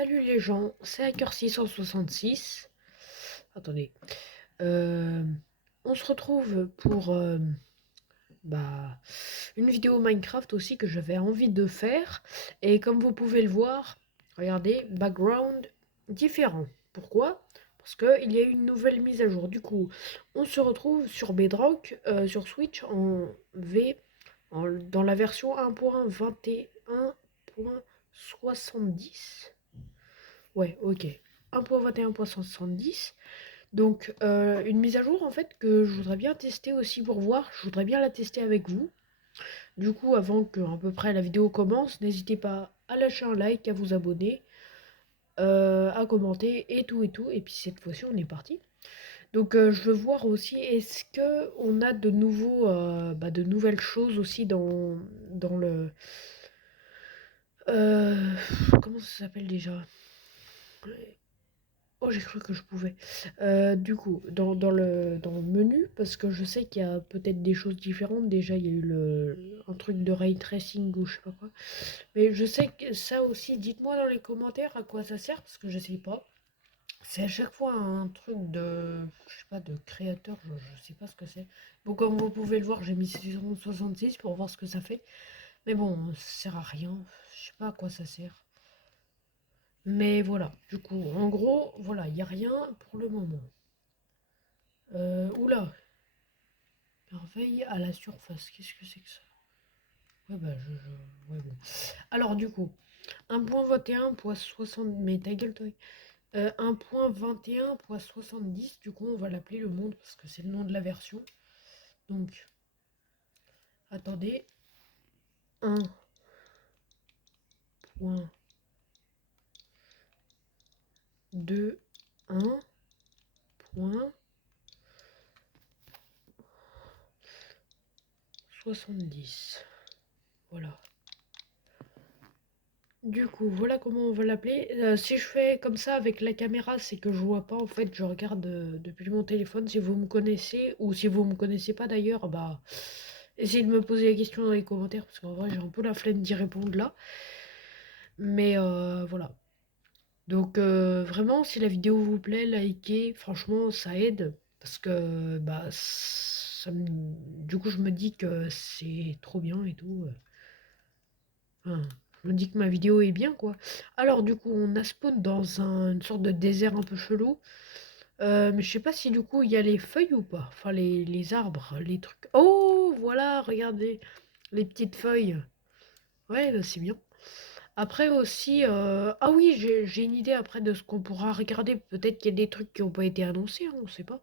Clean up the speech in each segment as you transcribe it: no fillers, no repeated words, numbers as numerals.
Salut les gens, c'est Hacker666. Attendez. Euh, on se retrouve pour bah, une vidéo Minecraft aussi que j'avais envie de faire. Et comme vous pouvez le voir, regardez, background différent. Pourquoi? Parce qu'il y a eu une nouvelle mise à jour. Du coup, on se retrouve sur Bedrock, sur Switch en V, dans la version 1.21.70. Ouais, ok. 1.21.70. Donc, une mise à jour en fait que je voudrais bien tester aussi pour voir. Je voudrais bien la tester avec vous. Du coup, avant que à peu près la vidéo commence, n'hésitez pas à lâcher un like, à vous abonner, à commenter et tout et tout. Et puis cette fois-ci, on est parti. Donc, je veux voir aussi, est-ce que on a de nouveaux, de nouvelles choses aussi dans le, euh, comment ça s'appelle déjà? Oh, j'ai cru que je pouvais. Du coup, dans le menu, parce que je sais qu'il y a peut-être des choses différentes. Déjà, il y a eu un truc de ray tracing ou je sais pas quoi. Mais je sais que ça aussi, dites-moi dans les commentaires à quoi ça sert, parce que je sais pas. C'est à chaque fois un truc de, je sais pas, de créateur, je sais pas ce que c'est. Bon, comme vous pouvez le voir, j'ai mis 666 pour voir ce que ça fait. Mais bon, ça sert à rien. Je sais pas à quoi ça sert. Mais voilà, du coup, en gros, voilà, il n'y a rien pour le moment. Oula, merveille à la surface, qu'est-ce que c'est que ça? Ouais, bah, ouais, bon. Alors, du coup, 1.21.60, mais ta gueule, toi. 1.21.70, du coup, on va l'appeler le monde parce que c'est le nom de la version. Donc, attendez, 1.21.70. Voilà. Du coup, voilà comment on va l'appeler. Si je fais comme ça avec la caméra, c'est que je vois pas. En fait, je regarde depuis mon téléphone. Si vous me connaissez ou si vous me connaissez pas d'ailleurs, bah essayez de me poser la question dans les commentaires parce qu'en vrai, j'ai un peu la flemme d'y répondre là. Mais voilà. Donc vraiment, si la vidéo vous plaît, likez. Franchement, ça aide parce que bah du coup, je me dis que c'est trop bien et tout. Enfin, je me dis que ma vidéo est bien, quoi. Alors, du coup, on a spawn dans une sorte de désert un peu chelou. Mais je sais pas si du coup il y a les feuilles ou pas. Enfin, les arbres, les trucs. Oh, voilà, regardez, les petites feuilles. Ouais, bah, c'est bien. Après aussi, ah oui, j'ai une idée après de ce qu'on pourra regarder. Peut-être qu'il y a des trucs qui n'ont pas été annoncés, hein, on sait pas.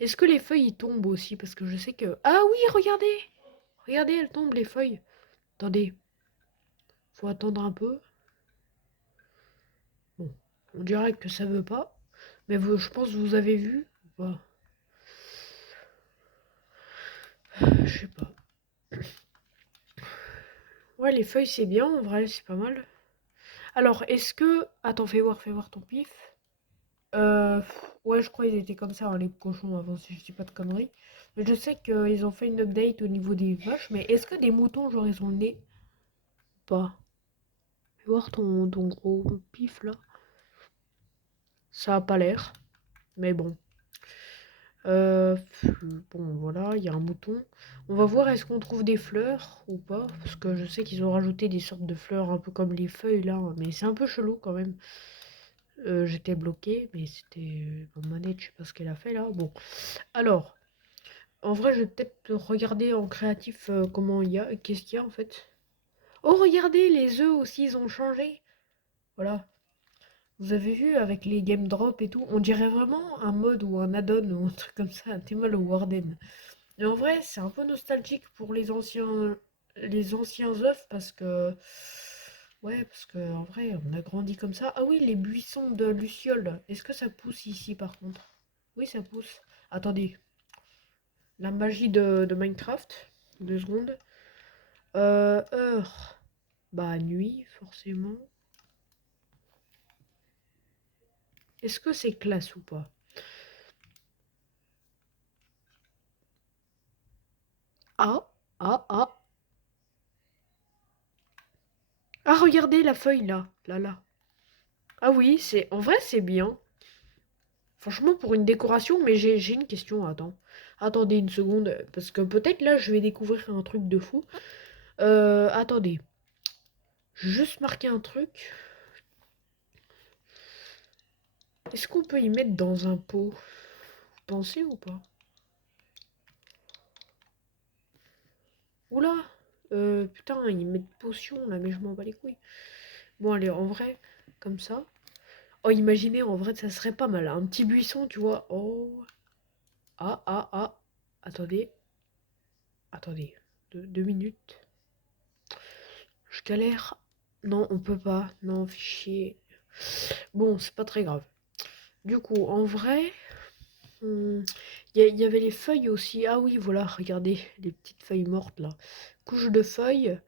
Est-ce que les feuilles y tombent aussi? Parce que je sais que... Ah oui, regardez! Regardez, elles tombent, les feuilles. Attendez, faut attendre un peu. Bon, on dirait que ça veut pas. Mais je pense que vous avez vu ou pas? Je sais pas. Ouais, les feuilles, c'est bien, en vrai, c'est pas mal. Alors, est-ce que... Attends, fais voir ton pif. Ouais, je crois qu'ils étaient comme ça, hein, les cochons, avant, si je dis pas de conneries. Mais je sais qu'ils ont fait une update au niveau des vaches. Mais est-ce que des moutons, genre, ils ont le nez? Pas. Fais voir ton gros pif, là. Ça a pas l'air. Mais bon. Euh, bon, voilà, il y a un mouton. On va voir est-ce qu'on trouve des fleurs ou pas. Parce que je sais qu'ils ont rajouté des sortes de fleurs un peu comme les feuilles là. Mais c'est un peu chelou quand même. J'étais bloqué, mais c'était ma manette, je sais pas ce qu'elle a fait là. Bon, alors, en vrai, je vais peut-être regarder en créatif comment il y a. Qu'est-ce qu'il y a en fait? Oh, regardez, les œufs aussi, ils ont changé. Voilà. Vous avez vu avec les game drop et tout, on dirait vraiment un mode ou un add-on ou un truc comme ça, un Temal ou Warden. Et en vrai, c'est un peu nostalgique pour les anciens œufs parce que, ouais, parce que en vrai, on a grandi comme ça. Ah oui, les buissons de Luciole. Est-ce que ça pousse ici par contre? Oui, ça pousse. Attendez, la magie de Minecraft. 2 secondes. Heure. Bah, nuit, forcément. Est-ce que c'est classe ou pas? Ah, ah, ah. Ah, regardez la feuille là. Là, là. Ah oui, en vrai, c'est bien. Franchement, pour une décoration, mais j'ai une question, attends. Attendez une seconde, parce que peut-être là, je vais découvrir un truc de fou. Attendez. Je vais juste marquer un truc. Est-ce qu'on peut y mettre dans un pot? Vous pensez ou pas? Oula! Putain, ils mettent potion là, mais je m'en bats les couilles. Bon, allez, en vrai, comme ça. Oh, imaginez, en vrai, ça serait pas mal. Un petit buisson, tu vois. Oh. Ah, ah, ah. Attendez. Attendez. Deux minutes. Je galère. Non, on peut pas. Non, fichier. Bon, c'est pas très grave. Du coup, en vrai, il y avait les feuilles aussi. Ah oui, voilà, regardez, les petites feuilles mortes là. Couche de feuilles.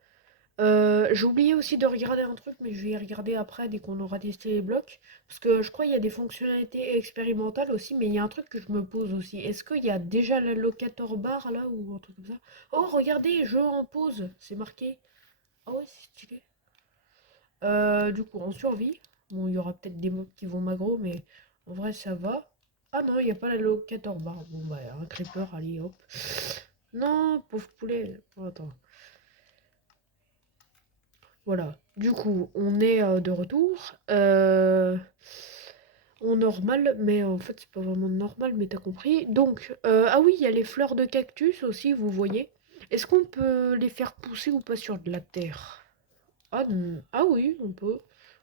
J'ai oublié aussi de regarder un truc, mais je vais y regarder après dès qu'on aura testé les blocs. Parce que je crois qu'il y a des fonctionnalités expérimentales aussi, mais il y a un truc que je me pose aussi. Est-ce qu'il y a déjà l'allocator bar là ou un truc comme ça? Oh, regardez, jeu en pause, c'est marqué. Ah ouais, c'est stylé. Du coup, en survie. Bon, il y aura peut-être des mobs qui vont m'aggro, mais en vrai, ça va. Ah non, il n'y a pas l'allocator bar. Bon, bah, un creeper, allez, hop. Non, pauvre poulet. Oh, attends. Voilà. Du coup, on est de retour. En normal, mais en fait, c'est pas vraiment normal, mais t'as compris. Donc, ah oui, il y a les fleurs de cactus aussi, vous voyez. Est-ce qu'on peut les faire pousser ou pas sur de la terre? Ah, ah oui, on peut.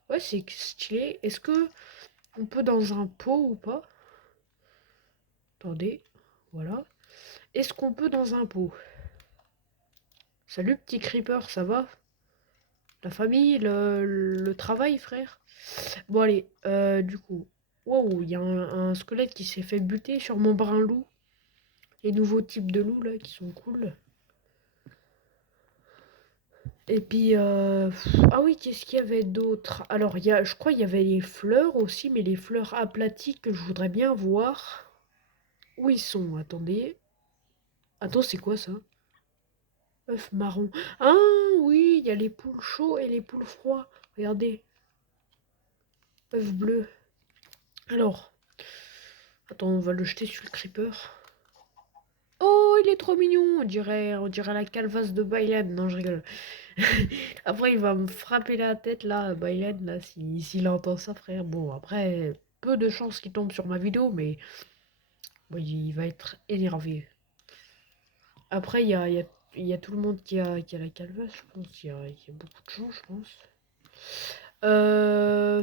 Ouais, c'est stylé. Est-ce que on peut dans un pot ou pas? Attendez, voilà. Est-ce qu'on peut dans un pot? Salut petit creeper, ça va? La famille, le travail, frère? Bon allez, du coup. Wow, il y a un squelette qui s'est fait buter sur mon brin loup. Les nouveaux types de loups là qui sont cool. Et puis, ah oui, qu'est-ce qu'il y avait d'autre? Alors, je crois qu'il y avait les fleurs aussi, mais les fleurs aplaties que je voudrais bien voir. Où ils sont? Attendez. Attends, c'est quoi ça? Œuf marron. Ah oui, il y a les poules chauds et les poules froids. Regardez. Œuf bleu. Alors, attends, on va le jeter sur le creeper. Oh, il est trop mignon. On dirait la calvasse de Bailen. Non, je rigole. Après, il va me frapper la tête là, Bailen, là, s'il entend ça, frère. Bon, après, peu de chances qu'il tombe sur ma vidéo, mais bon, il va être énervé. Après, il y a tout le monde qui a la calvasse, je pense. Il y a beaucoup de gens, je pense. Euh...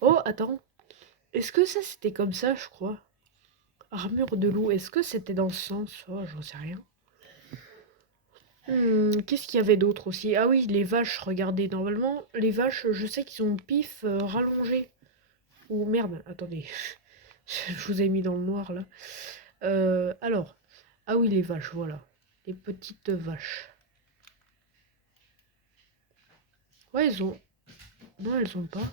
Oh, attends. Est-ce que ça, c'était comme ça, je crois? Armure de loup, est-ce que c'était dans ce sens? Oh, j'en sais rien. Qu'est-ce qu'il y avait d'autre aussi? Ah oui, les vaches, regardez. Normalement, les vaches, je sais qu'ils ont le pif rallongé. Ou merde, attendez. Je vous ai mis dans le noir là. Alors. Ah oui, les vaches, voilà. Les petites vaches. Ouais, elles ont. Non, elles ont pas.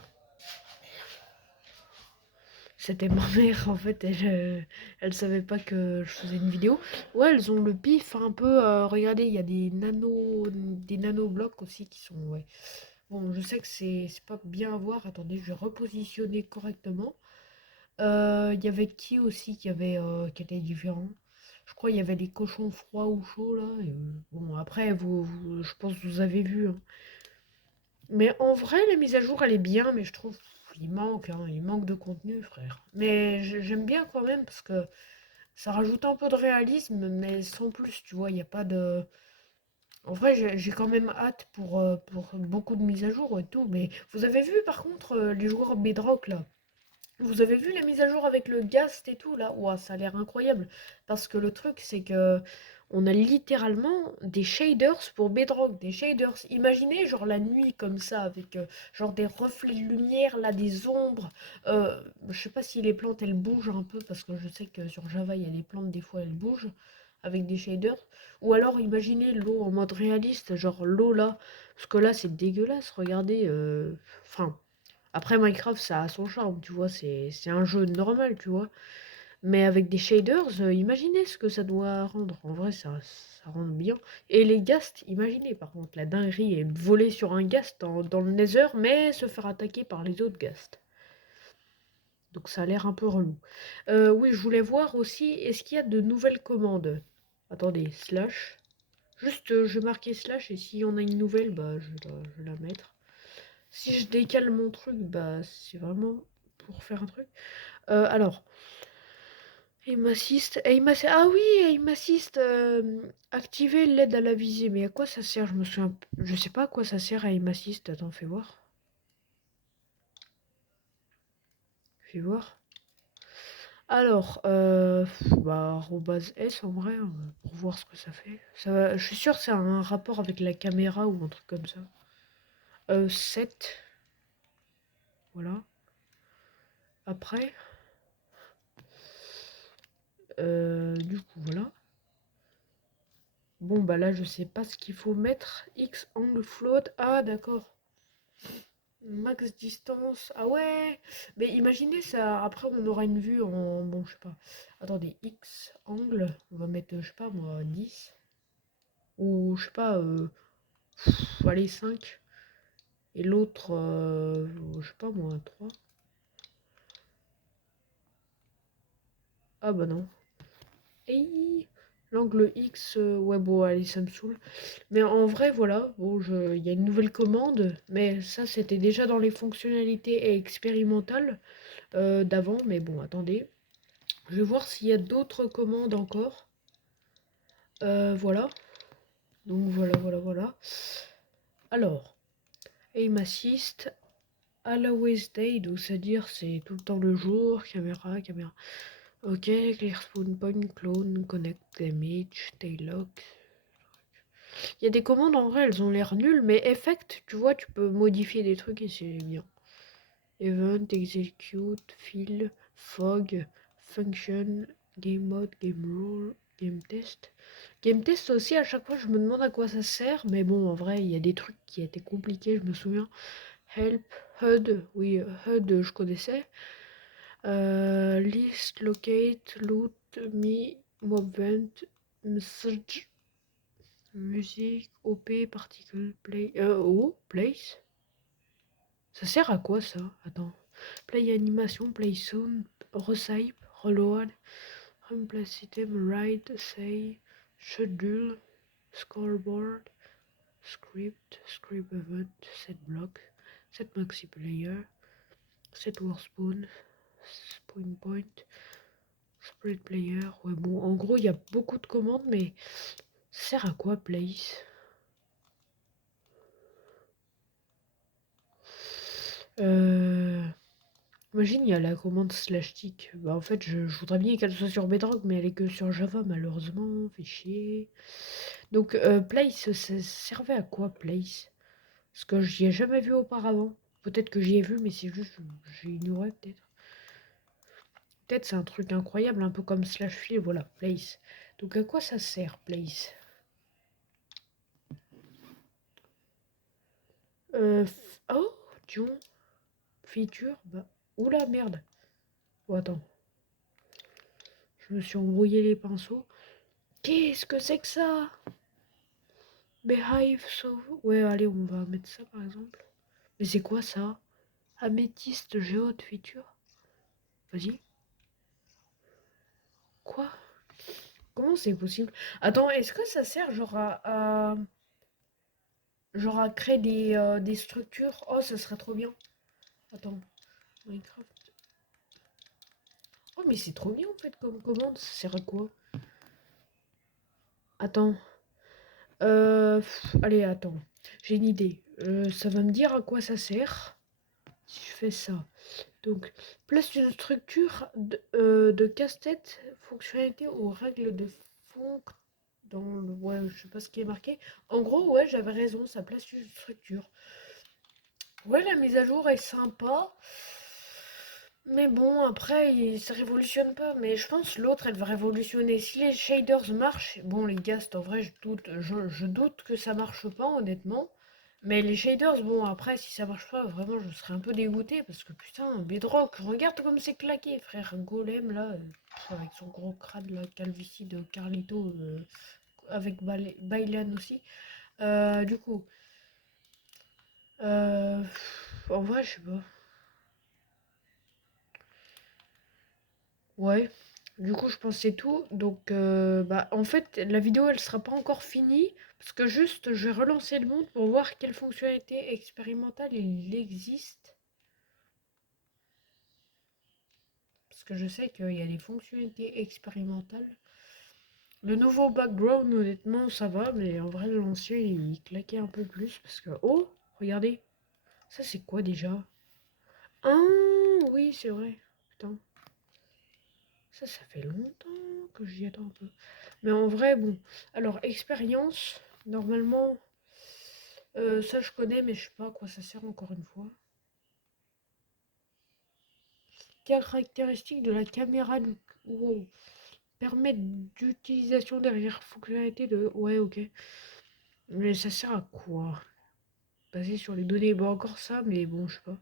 C'était ma mère en fait, elle savait pas que je faisais une vidéo. Ouais, elles ont le pif un peu. Regardez, il y a des nano-blocs aussi qui sont. Ouais. Bon, je sais que c'est pas bien à voir. Attendez, je vais repositionner correctement. Il y avait qui aussi qui était différent? Je crois il y avait des cochons froids ou chauds là. Bon, après, je pense que vous avez vu, hein. Mais en vrai, la mise à jour, elle est bien, mais je trouve il manque de contenu, frère. Mais j'aime bien quand même parce que ça rajoute un peu de réalisme, mais sans plus, tu vois, il n'y a pas de. En vrai, j'ai quand même hâte pour beaucoup de mises à jour et tout. Mais vous avez vu par contre les joueurs Bedrock là? Vous avez vu la mise à jour avec le Ghast et tout là? Ouah, ça a l'air incroyable. Parce que le truc, c'est que on a littéralement des shaders pour Bedrock, des shaders. Imaginez genre la nuit comme ça, avec genre des reflets de lumière, là, des ombres. Je sais pas si les plantes elles bougent un peu, parce que je sais que sur Java, il y a les plantes, des fois elles bougent avec des shaders. Ou alors imaginez l'eau en mode réaliste, genre l'eau là. Parce que là, c'est dégueulasse, regardez. Enfin. Après, Minecraft, ça a son charme, tu vois, c'est un jeu normal, tu vois. Mais avec des shaders, imaginez ce que ça doit rendre. En vrai, ça rend bien. Et les ghasts, imaginez par contre, la dinguerie est de voler sur un ghast dans le Nether, mais se faire attaquer par les autres ghasts. Donc ça a l'air un peu relou. Oui, je voulais voir aussi, est-ce qu'il y a de nouvelles commandes? Attendez, slash. Juste, je vais marquer slash et s'il y en a une nouvelle, bah je vais la mettre. Si je décale mon truc, bah c'est vraiment pour faire un truc. Alors, aim assist, ah oui, aim assist, activer l'aide à la visée. Mais à quoi ça sert? Je me souviens, je sais pas à quoi ça sert aim assist. Attends, fais voir. Fais voir. Alors, bah, arrobase S en vrai, pour voir ce que ça fait. Je suis sûr que c'est un rapport avec la caméra ou un truc comme ça. 7. Voilà. Après, du coup, voilà. Bon, bah là, je sais pas ce qu'il faut mettre. X angle float. Ah, d'accord. Max distance. Ah ouais. Mais imaginez ça. Après, on aura une vue en. Bon, je sais pas. Attendez. X angle. On va mettre, je sais pas moi, 10. Ou je sais pas. Allez, 5. Et l'autre, je sais pas moi, 3. Ah bah non. Et l'angle X, ouais bon allez ça me saoule. Mais en vrai voilà, bon il y a une nouvelle commande, mais ça c'était déjà dans les fonctionnalités expérimentales d'avant, mais bon attendez. Je vais voir s'il y a d'autres commandes encore. Voilà. Donc voilà. Alors, aim assist, always day, donc c'est-à-dire c'est tout le temps le jour, caméra. Ok, clear spawn point, clone, connect damage, taillock. Il y a des commandes en vrai, elles ont l'air nulles, mais effect, tu vois, tu peux modifier des trucs et c'est bien. Event, execute, fill, fog, function, game mode, game rule, game test. Game test aussi, à chaque fois, je me demande à quoi ça sert, mais bon, en vrai, il y a des trucs qui étaient compliqués, je me souviens. Help, HUD, oui, HUD, je connaissais. List, locate, loot, me, mob vent, message, musique, OP, particle, play, place. Ça sert à quoi ça? Attends. Play animation, play sound, recipe, reload, replace item, write, say, schedule, scoreboard, script event, set block, set maxi player, set war spawn, spawn point, spread player. Ouais bon, en gros il y a beaucoup de commandes, mais ça sert à quoi place? Imagine, il y a la commande slash tick. Bah, en fait, je voudrais bien qu'elle soit sur Bedrock, mais elle est que sur Java, malheureusement. Fait chier. Donc, place, ça servait à quoi, place? Parce que j'y ai jamais vu auparavant. Peut-être que j'y ai vu, mais c'est juste, j'ai ignoré, peut-être. Peut-être c'est un truc incroyable, un peu comme slash fill, voilà, place. Donc, à quoi ça sert, place? Oh, tiens, feature, bah, oula, merde. Oh, attends, je me suis embrouillé les pinceaux. Qu'est-ce que c'est que ça? Beehive, so... Ouais, allez, on va mettre ça par exemple. Mais c'est quoi ça? Améthyste géode feature? Vas-y. Quoi? Comment c'est possible? Attends, est-ce que ça sert genre genre à créer des structures? Oh, ça serait trop bien. Attends, Minecraft. Oh, mais c'est trop bien en fait comme commande. Ça sert à quoi? Attends. Allez, attends. J'ai une idée. Ça va me dire à quoi ça sert si je fais ça. Donc, place une structure de casse-tête, fonctionnalité aux règles de fond dans le... Ouais, je sais pas ce qui est marqué. En gros, ouais, j'avais raison, ça place une structure. Ouais, la mise à jour est sympa. Mais bon, après, ça révolutionne pas. Mais je pense l'autre, elle va révolutionner. Si les shaders marchent, bon, les ghasts, en vrai, je doute que ça marche pas, honnêtement. Mais les shaders, bon, après, si ça marche pas, vraiment, je serais un peu dégoûté parce que putain, Bedrock, regarde comme c'est claqué, frère. Golem, là, avec son gros crâne, la calvitie de Carlito, avec Bailan aussi. Du coup, en vrai, je sais pas. Ouais. Du coup, je pense que c'est tout. Donc, bah, en fait, la vidéo, elle sera pas encore finie. Parce que juste, je vais relancer le monde pour voir quelle fonctionnalité expérimentale il existe. Parce que je sais qu'il y a des fonctionnalités expérimentales. Le nouveau background, honnêtement, ça va. Mais en vrai, l'ancien, il claquait un peu plus. Parce que, oh, regardez. Ça, c'est quoi déjà? Ah, oui, c'est vrai. Putain. Ça fait longtemps que j'y attends un peu. Mais en vrai, bon. Alors, expérience, normalement, ça je connais, mais je sais pas à quoi ça sert encore une fois. Caractéristiques de la caméra du. Wow. Permettre d'utilisation derrière fonctionnalité de. Ouais, ok. Mais ça sert à quoi? Basé sur les données. Bon, encore ça, mais bon, je sais pas.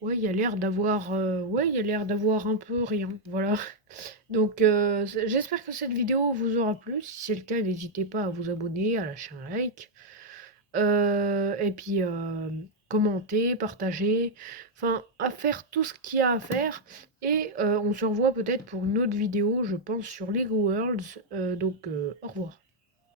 Ouais, il y a l'air d'avoir. Ouais, il y a l'air d'avoir un peu rien. Voilà. Donc, j'espère que cette vidéo vous aura plu. Si c'est le cas, n'hésitez pas à vous abonner, à lâcher un like. Et puis, commenter, partager. Enfin, à faire tout ce qu'il y a à faire. Et on se revoit peut-être pour une autre vidéo, je pense, sur Lego Worlds. Donc, au revoir.